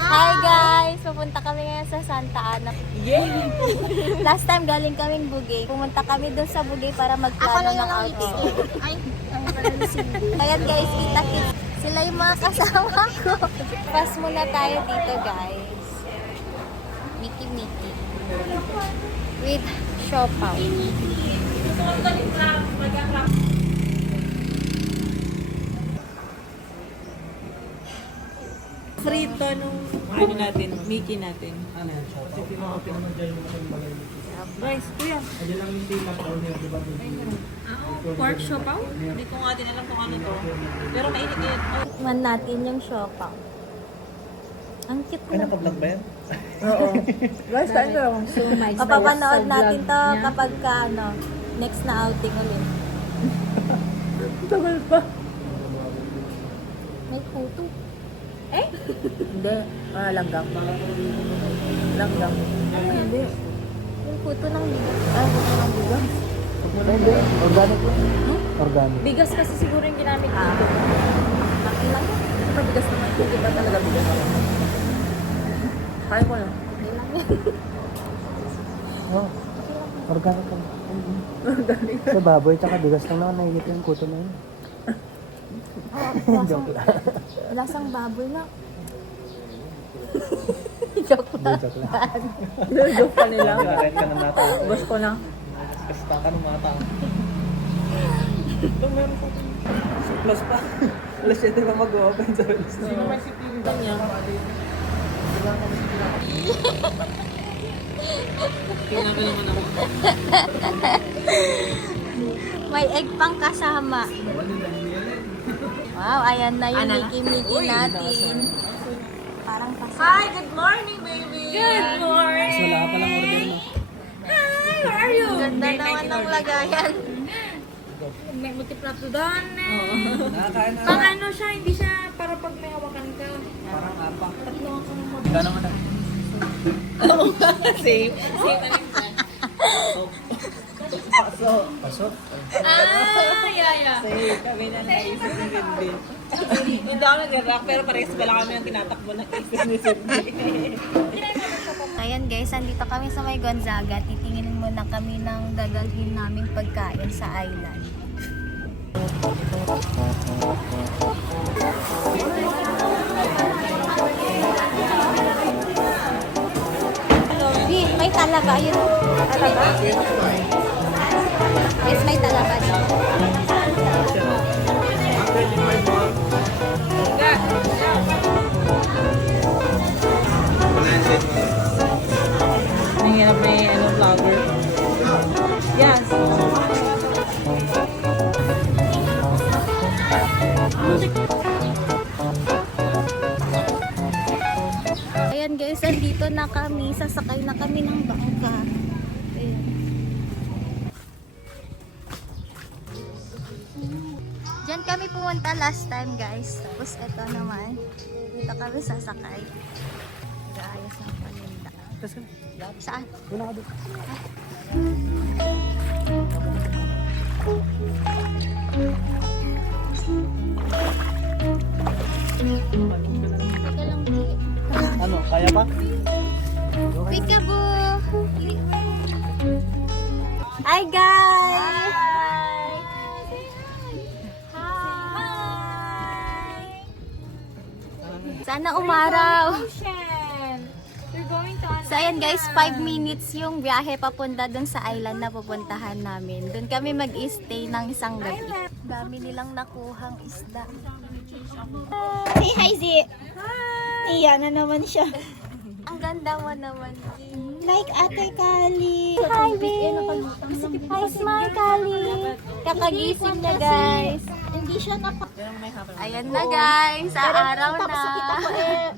Hi guys! Pupunta kami ngayon sa Santa Ana. Yay! Last time galing kaming Bugay. Pumunta kami doon sa Bugay para magplano ng outing. Ayan guys, kita-kits. Sila yung mga kasama ko. Pass muna tayo dito guys. Miki-Miki. With siopaw. Frito nung ano natin, Mickey natin. Ano yan? Guys, kuya. Pork siopaw? Hindi ko nga din alam kung ano to. Pero mainit-init. Man natin yung siopaw. Ang cute Ay, na. naka-vlog ba yan? Oo. Guys, kain ka lang. Papapanood natin to kapag ka, ano, next na outing ulit. Tagal pa. May puto. Hindi. Langgam. Langgam. Hindi. Yung puto ng bigas. Ay, puto ng bigas. Hindi. Organic lang. Organic. Bigas kasi siguro yung ginamit dito. Laki lang yun. Ito pa bigas naman. Hindi ba talaga bigas? Kaya ko lang. Laki lang yun. Oh, organic lang. Organic. Sa baboy, tsaka bigas lang naman. Nakikita yung kuto na yun. Joke lang. Lasang baboy na. Joke Hindi, lang. joke lang. Joke pa nila. Nakaret ka ng mata. Boss ko na. Kasta ka ng mata. Ito meron pa. Plus pa. Plus 7 pa mag-open sa release. Sino may sipilin? Kinakalaman ako. May egg pang kasama. Wow, ayan na yung Ana. Miki-Miki natin. Parang kasama. Hi, good morning, baby. Good morning. Mas wala ka palang order mo. Hi, how are you? Ganda naman ng lagayan. May multiplato doon. Nakakain na. Pang ano siya, hindi siya para pag may hawakan ka. Parang apa. Tatlo ako ng mag- Gano'n ka na. Same. Same na rin siya. Pasok. Yeah. Say, kami na naisip ni Cindy. Hindi ako nag-rock, pero parehas pala kami ang tinatakbo ng isip ni Cindy. Ayan guys, andito kami sa may Gonzaga. Titinginin muna kami ng dadalhin naming pagkain sa island. Di, may talaba yun. Talaba? Yes, may talaba dito. Nangyarap may vlogger. Yes. Ayan guys, andito na kami. Sasakay na kami ng bangka. Ayan. Diyan kami pumunta last time guys. Tapos ito naman. Dito kami sasakay. Gaayos ng paninda. Saan? Una ka doon. Teka lang. Ano, kaya pa? Peekaboo! Hi guys! Hi! Sana umaraw. So ayan guys, 5 minutes yung biyahe papunta dun sa island na pupuntahan namin. Dun kami mag-stay ng isang gabi. Dami nilang nakuhang isda. Say hi, Z. Hi! Iya na naman siya. Ang ganda mo naman. Like Ate Kali. Hi babe! Hi smile Kali! Kakagising na guys. Hindi siya napa... Ayan na guys, sa araw na. Tapos kita ko eh,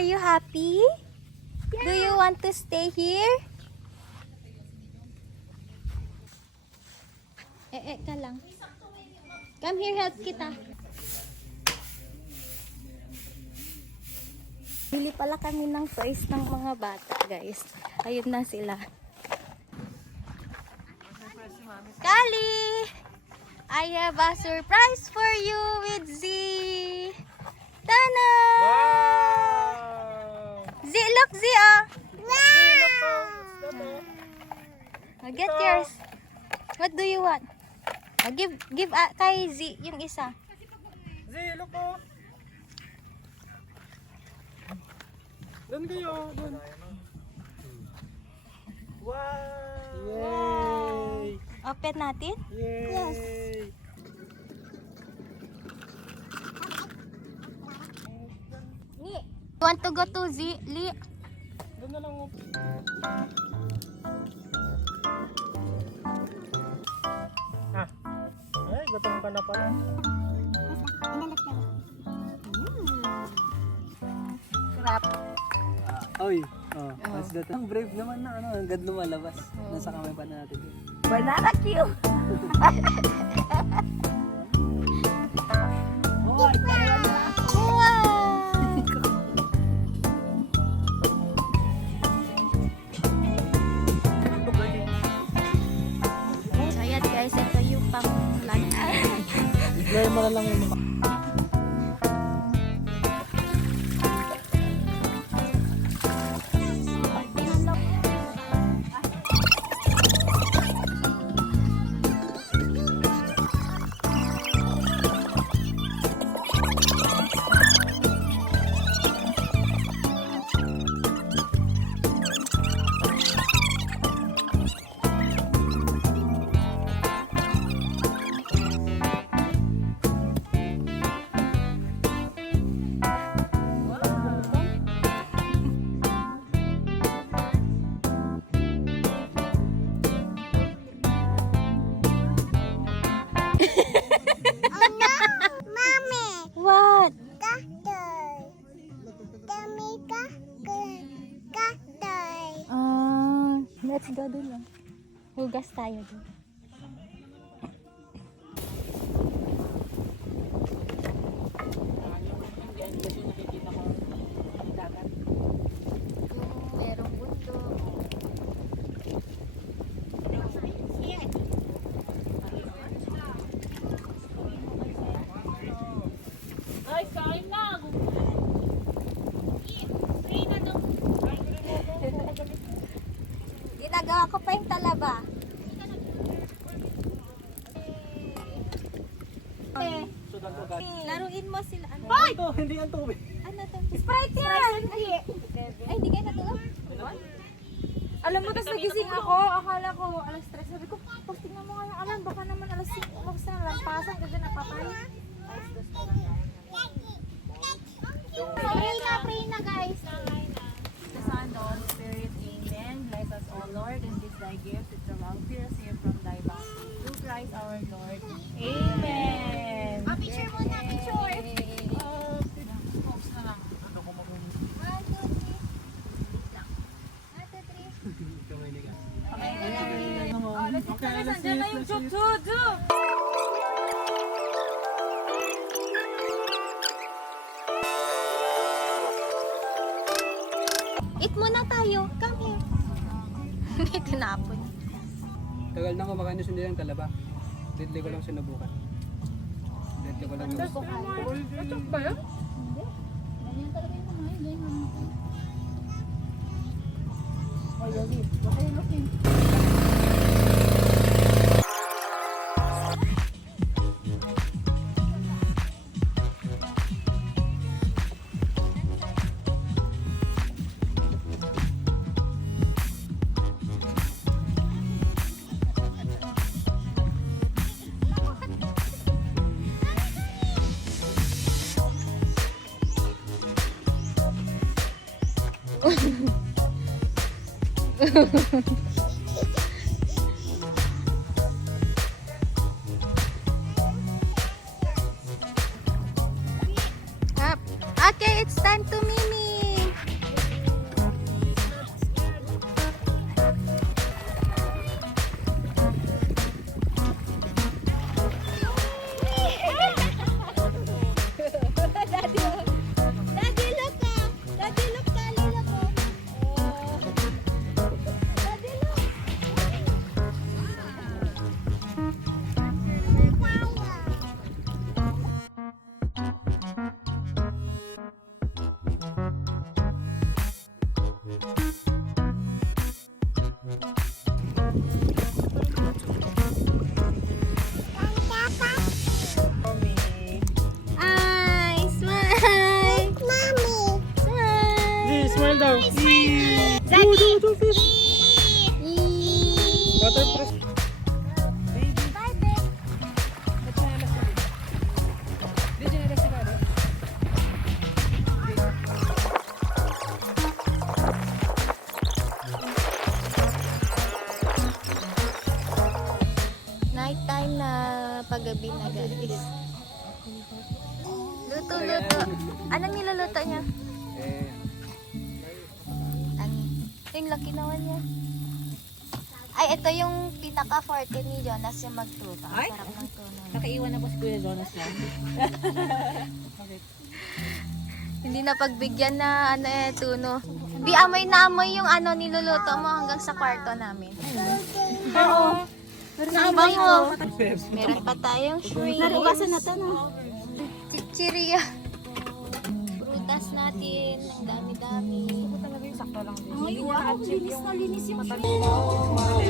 are you happy? Do you want to stay here? Ka lang. Come here, help kita. Bili pala kami ng toys ng mga bata, guys. Ayun na sila. Kali! I have a surprise for you with Z! Tana! Wow! Z, look, Z, oh! Wow! Get yours. What do you want? Give kay Z yung isa. Zee, look po! Doon kayo, doon. Wow! Yay! Open natin. Yay! Yes. Li, you want to go to Z? Li? Doon na lang. Ah. Ay, gutom ka na pala. Crap. Oy, that's that. Ang brave naman na ano, hanggang lumalabas. Nasa kamay pa natin. Banana Q. So ayan guys, ito yung pang lunch. Blur mo na lang yung mukha. What? Let's go dun lang. Hugas tayo dun. Yung merong bundok. Ay, kain na! Ginagawa ko pa yung talaba. Laruin mo sila. Ano? Hoy! Ito, hindi ang tubig. Ano to? Sprite yan! Ay, hindi kayo natulog? Alam mo, tapos nagising ako. Akala ko alas 3. Sabi ko, pag tingnan mo nga yung alam, baka naman alas 5. Basta na lampasan, kasi napapay. Pray na guys. The Son, the Holy Spirit, Amen. Bless us, O Lord, and this thy gift, it shall all fear us here from thy bounty. Through Christ our Lord. Amen. Picture muna, picture. Nandiyan na yung chup-chup! Eat muna tayo. Come here. Hindi tinapon. Tagal na kumakain yung ng talaba. Deadly ko lang sinubukan. Deadly ko lang Chup ba yun? Ganyan talaga yung kumain. Ganyan lang. Up. Okay, it's time to Mimi. Smile daw. Do, fish. Water press. Night time na paggabi na guys. Luto. Anong niluluto niya? Ano? Yung laki naman niya. Ay, ito yung pinaka-forte ni Jonas yung magtupa. Ay? Sarap ng tuno. Nakaiwan na po si Kuya Jonas yan. Hindi na pagbigyan na tuno. Di amoy na amoy yung niluluto mo hanggang sa kwarto namin. Oo. Bango. Meron pa tayong shrimp. Narugasan na to, no? Chichiria. Prutas natin. Ang dami-dami. Talaga yung sakto lang din. Ay, wow. Linis yung mata. Wow.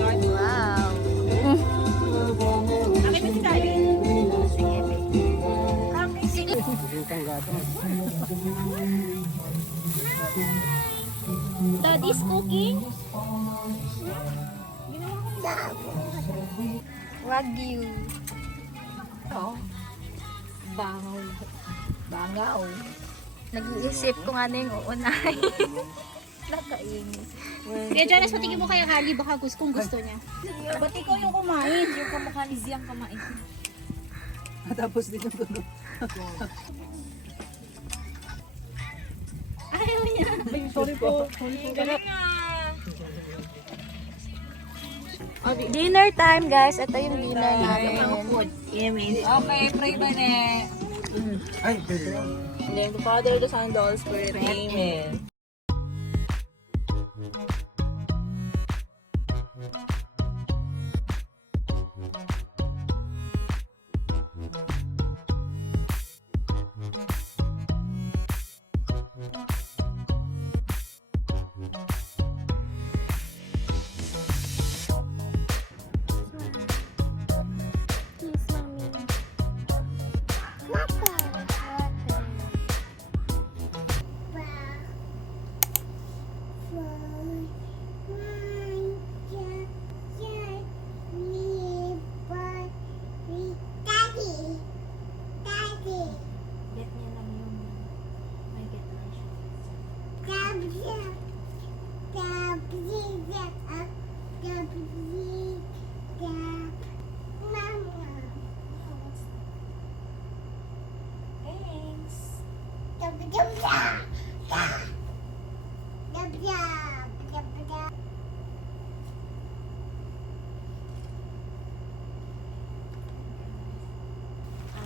Nakita si Daddy. Sige. Bukang gato. Daddy's cooking. Wagyu. Oo. Bangaw. Bangaw. Nag-iisip kung ano yung uunahin. Nakainis. Kaya Jonas, patigin mo kaya Kali, baka kung gusto niya. Ba't ikaw yung kumain? Yung kamukha ni Ziyang kumain. Tapos din yung tunog. Ayaw niya. Sorry po. Dinner time, guys. Ito yung dinner namin. Okay, pray ba na? Ay, pwede. In the name of the Father, the Son, and the Holy Spirit. Amen.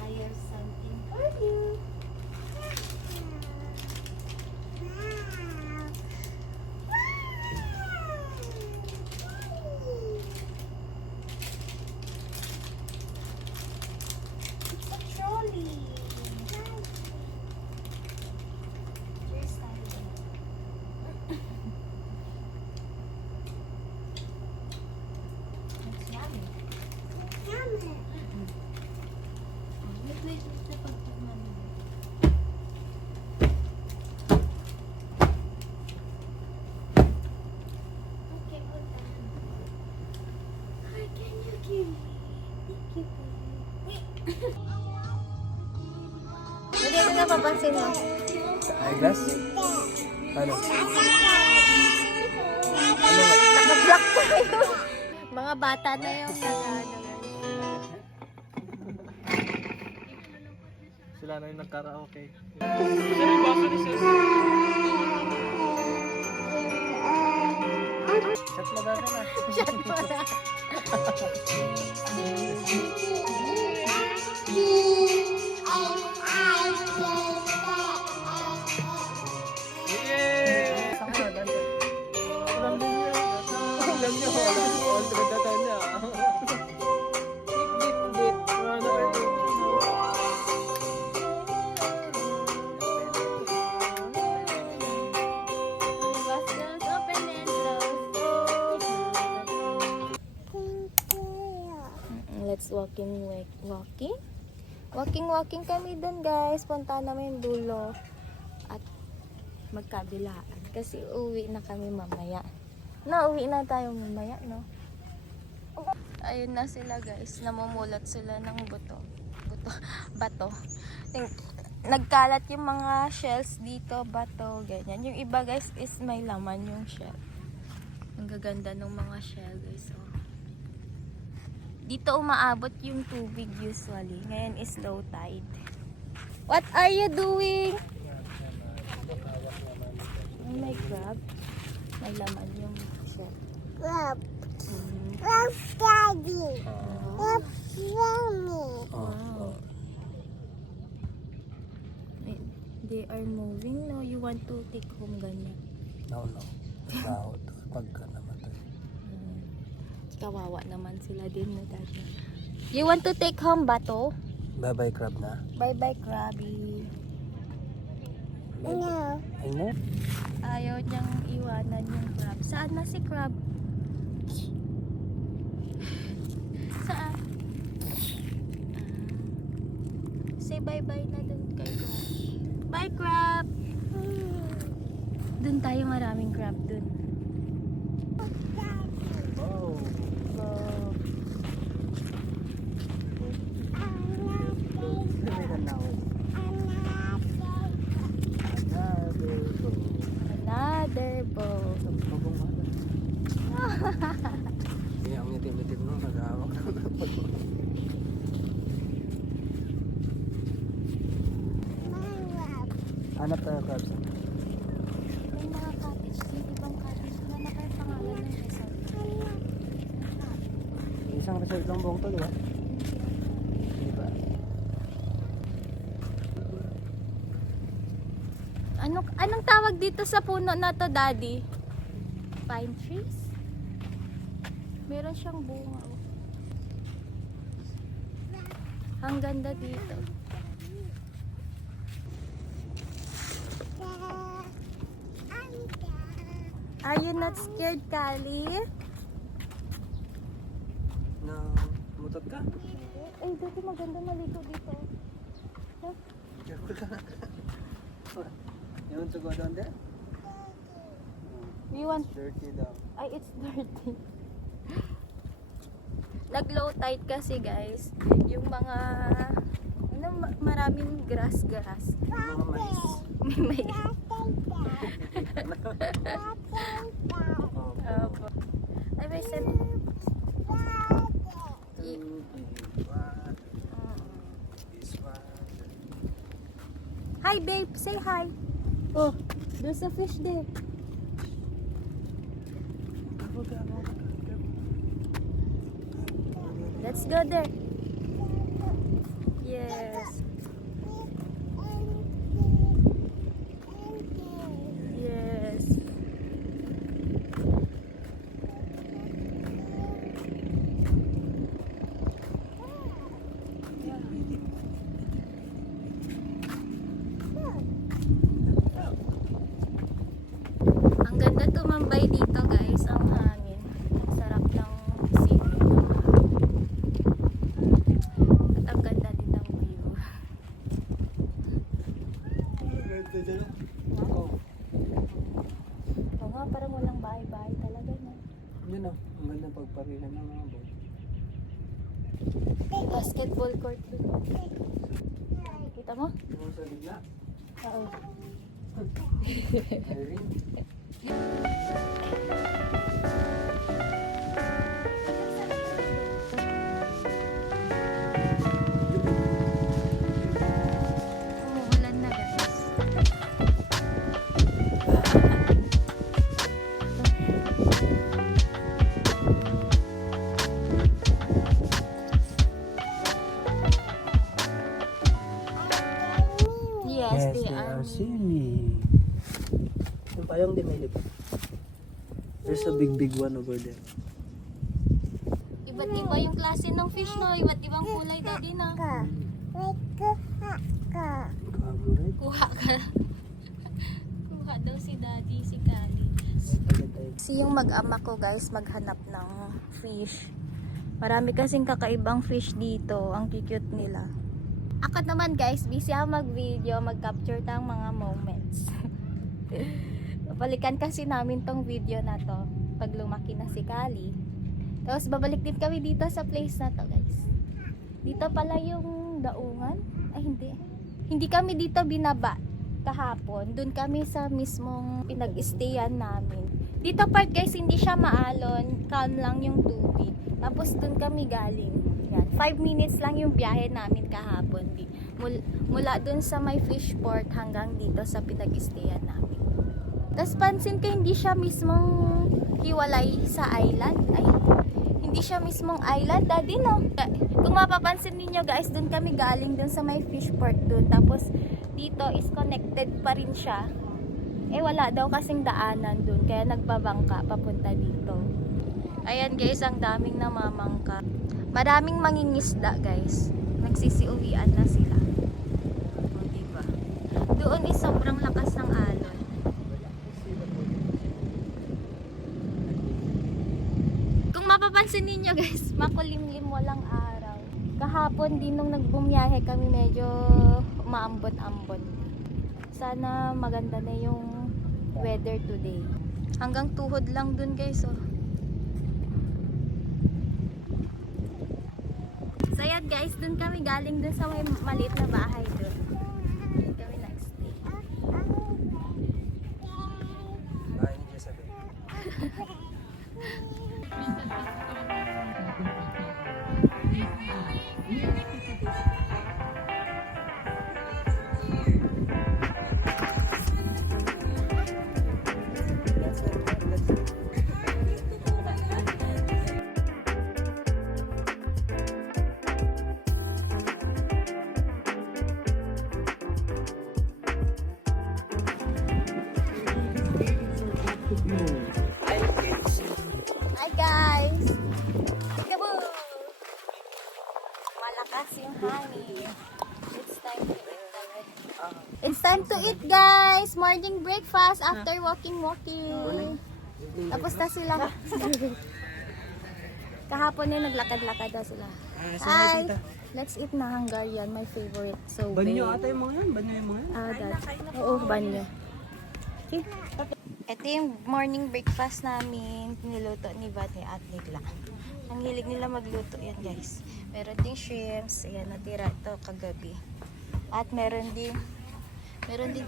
I have something for you. It's a trolley. Cheers tayo. It's yummy. Wait, pagpagman mo. Okay, hold on. Hi, can you give me? Thank you. Wait. Hindi mo napapansin mo. Eyeglass? Ano? Naka-block tayo. Mga bata na yung Sila na yung nagkaraoke. Shot mo dati na. Shot mo na. Yay! Saan ka na? Alam din niya. Alam niya. All the data niya. Dip. Ano ba ito? Buses open and close. Let's walking kami dun guys. Punta namin yung dulo. At magkabilaan. Kasi uwi na kami mamaya. Uwi na tayo mamaya, no? Ayun na sila guys, namumulat sila ng bato. Nagkalat yung mga shells dito, bato, ganyan. Yung iba guys is may laman yung shell. Ang gaganda ng mga shell guys. So, dito umaabot yung tubig usually. Ngayon is low tide. What are you doing? Oh, may crab. May laman yung shell. Crab. Mm. Crab daddy. Crab mommy. Wow. They are moving, no? You want to take home ganyan? No. Baho to. Pagka namatay. Kawawa naman sila din na dati. You want to take home bato? Bye-bye crab na. Bye-bye, Krabby. No. Ay mo? Ayaw niyang iwanan yung crab. Saan na si crab? Saan? Say bye-bye na dun kay crab. Bye, crab! Dun tayo, maraming crab dun. Oh. So, another boat. Kaya ang itim-itim no, nag-aawak na. Hanap tayo crabs. May mga cottage din, ibang cottage. Wala na kayo pangalan ng resort. Isang resort lang buong to, di ba? Di ba? Anong tawag dito sa puno na to, Daddy? Pine trees? Meron siyang bunga. Oh. Ang ganda dito. Are you not scared, Kali? Na mutot ka? Ay, dito maganda maligo dito. Careful ka na. Yun, to go down there? You want... Dirty daw. Ay, it's dirty. Nag-low tide kasi, guys. Yung mga... maraming grass. Mga mais. May Oh. Ay, may sen... Hi, babe. Say hi. Oh, there's a fish there. Let's go there. Yes. Yes. Ang ganda tumambay dito, guys. Ang hangin. Ang sarap ng scenery ng hangin. At ang ganda din ng view. Oo nga, parang walang bahay-bahay talaga, no? Yun o, ang ganda pagparihan ng mga boat. Basketball court dun. Kita mo? Yung sa bigla. Oo. Irene. Umuulan na, guys. Yes, they are. swimming. Yung payong din may lipat. There's a big one over there. Iba't iba yung klase ng fish, no? Iba't ibang kulay daw din, no? Kuha ka. Kuha daw si Daddy, si Kali. Si yung mag-ama ko, guys, maghanap ng fish. Marami kasing kakaibang fish dito. Ang cute nila. Ako naman, guys, busy ako mag-video, mag-capture tayong mga moments. Babalikan kasi namin tong video na to pag lumaki na si Kali. Tapos babalik din kami dito sa place na to, guys. Dito pala yung daungan. Ay, hindi. Hindi kami dito binaba kahapon. Doon kami sa mismong pinag-stayan namin. Dito part, guys, hindi siya maalon. Calm lang yung tubig. Tapos doon kami galing. Yan. 5 minutes lang yung biyahe namin kahapon. Mula doon sa may fish port hanggang dito sa pinag-stayan namin. Tapos pansin ko, hindi siya mismong hiwalay sa island. Ay, hindi siya mismong island, daddy, no? Kung mapapansin niyo, guys, doon kami galing doon sa may fish port doon. Tapos dito is connected pa rin siya. Eh, wala daw kasing daanan doon. Kaya nagbabangka papunta dito. Ayan, guys, ang daming namamangka. Maraming mangingisda, guys. Nagsisiuwian na sila. O, diba? Doon is sobrang lakas ng alon. Kung mapapansin ninyo, guys, makulimlim walang araw. Kahapon din nung nagbumiyahe kami, medyo maambon-ambon. Sana maganda na yung weather today. Hanggang tuhod lang dun, guys, oh. So yan, guys, dun kami galing dun sa may maliit na bahay dun. Dun kami nag-stay. Ay, hindi sabi. Hi, guys! Kaboo! Malakas yung hangin. It's time to eat already. It's time to eat, guys! Morning breakfast after walking. Tapos na sila. Kahapon yun, naglakad-lakad na sila. Hi! Let's eat na Hungarian, my favorite. So Banyo ata yung mga yan? Banyo yung mga yan? Oo, banyo. Okay. Ito yung morning breakfast namin. Niluto ni Bate at Nigla. Ang hilig nila magluto yan, guys. Meron ding shrimps. Ayan, natira ito kagabi. At meron din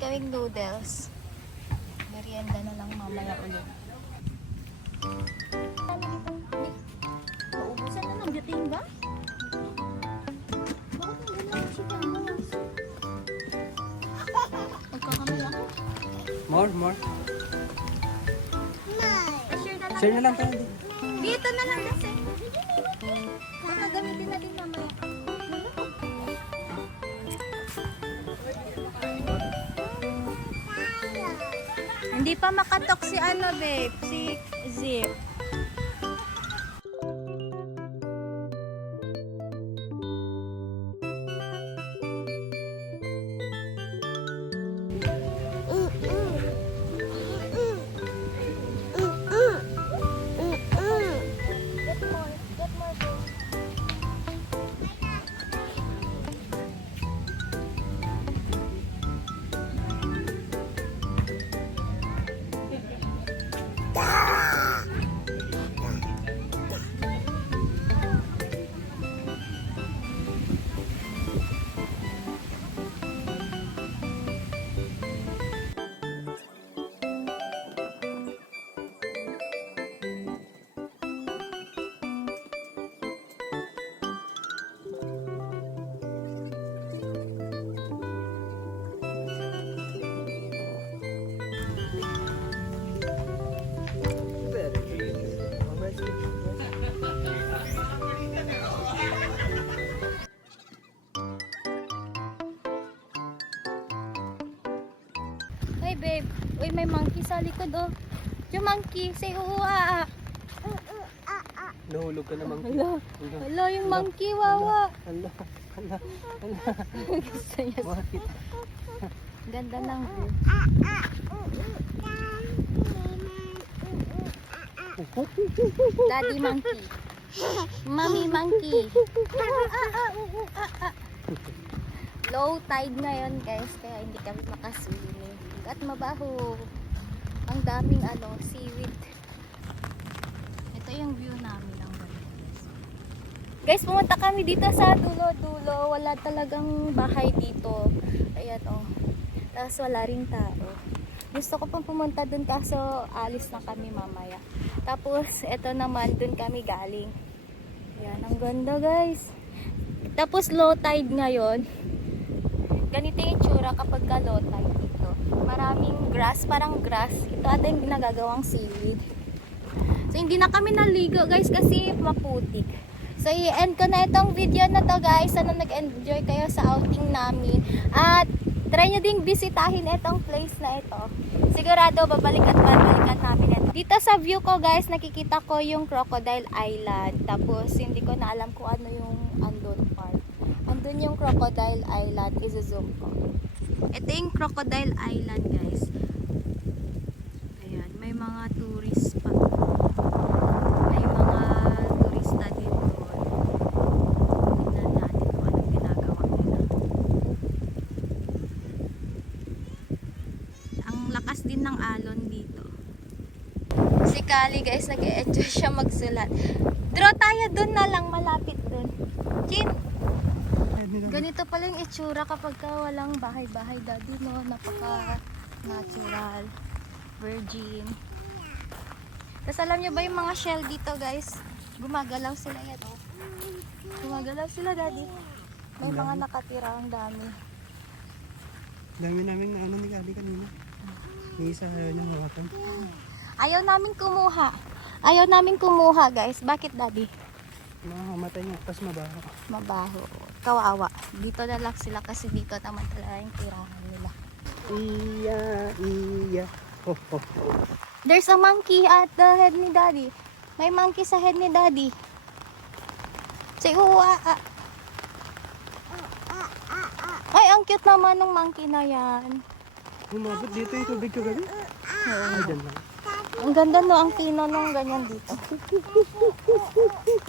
kaming noodles. Merienda na lang mamaya ulit. Naubusan na ng dating ba? Bakit hindi lang si Thanos? Magkakamay ako. More. Share na lang. Share na lang tayo. Dito na lang kasi. Baka gamitin natin mamaya. Hindi pa makatok si ano, babe. Si Zip. Get more, babe. Hey babe, uy may monkey sa likod oh. Yung monkey, say oo Nahulog ka naman. Hello yung monkey, wawa. Hala. Gusto niya. Bakit? Ganda ng view. Daddy monkey. Mommy monkey. Low tide ngayon guys, kaya hindi kami makaswimming. At mabaho. Ang daming seaweed. Ito yung view namin ang ganda. Guys, pumunta kami dito sa dulo-dulo. Wala talagang bahay dito. Ayan Tapos wala ring tao. Gusto ko pang pumunta dun kaso alis na kami mamaya. Tapos ito naman dun kami galing. Ayan, ang ganda guys. Tapos low tide ngayon. Ganito yung itsura kapag ka low tide dito. Maraming grass, parang grass. Ito ata yung ginagagawang seaweed. So hindi na kami naligo guys kasi maputik. So i-end ko na itong video na to guys. Sana nag-enjoy kayo sa outing namin. At try nyo ding bisitahin itong place na ito. Sigurado babalik at babalikan namin ito. Dito sa view ko guys, nakikita ko yung Crocodile Island. Tapos hindi ko na alam kung ano yung andun part. Andun yung Crocodile Island. Izo-zoom ko. Ito yung Crocodile Island guys. Ayan, may mga tourist pa. May mga turista dito. Tingnan natin kung anong ginagawa nila. Ang lakas din ng alon dito. Si Kali guys, nag-enjoy siya magsulat. Draw tayo dun na lang, malapit dun. Chin! Ganito pala yung itsura kapag walang bahay-bahay daddy, no? Napaka-natural, virgin. Tapos alam nyo ba yung mga shell dito guys? Gumagalaw sila yan, Gumagalaw sila daddy. May mga nakatira, ang dami. Dami namin na ni Kali kanina. May isa ayaw niya mawakan. Ayaw namin kumuha guys. Bakit daddy? Mamamatay niya, tapos mabaho. Mabaho. Kawawa. Dito na lang sila kasi dito naman talaga yung tirahan nila. Iya. Oh. There's a monkey at the head ni daddy. May monkey sa head ni daddy. Say, Ay, ang cute naman ng monkey na yan. Umabot dito yung tubig kagabi. Ay, dyan lang. Ang ganda no, ang pino nung ganyan dito.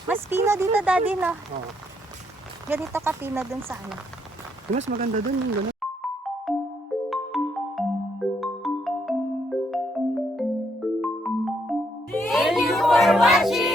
Mas pino dito daddy no. Oo. Ganito ka pino dun sa Mas maganda dun yung gano'n. Thank you for watching!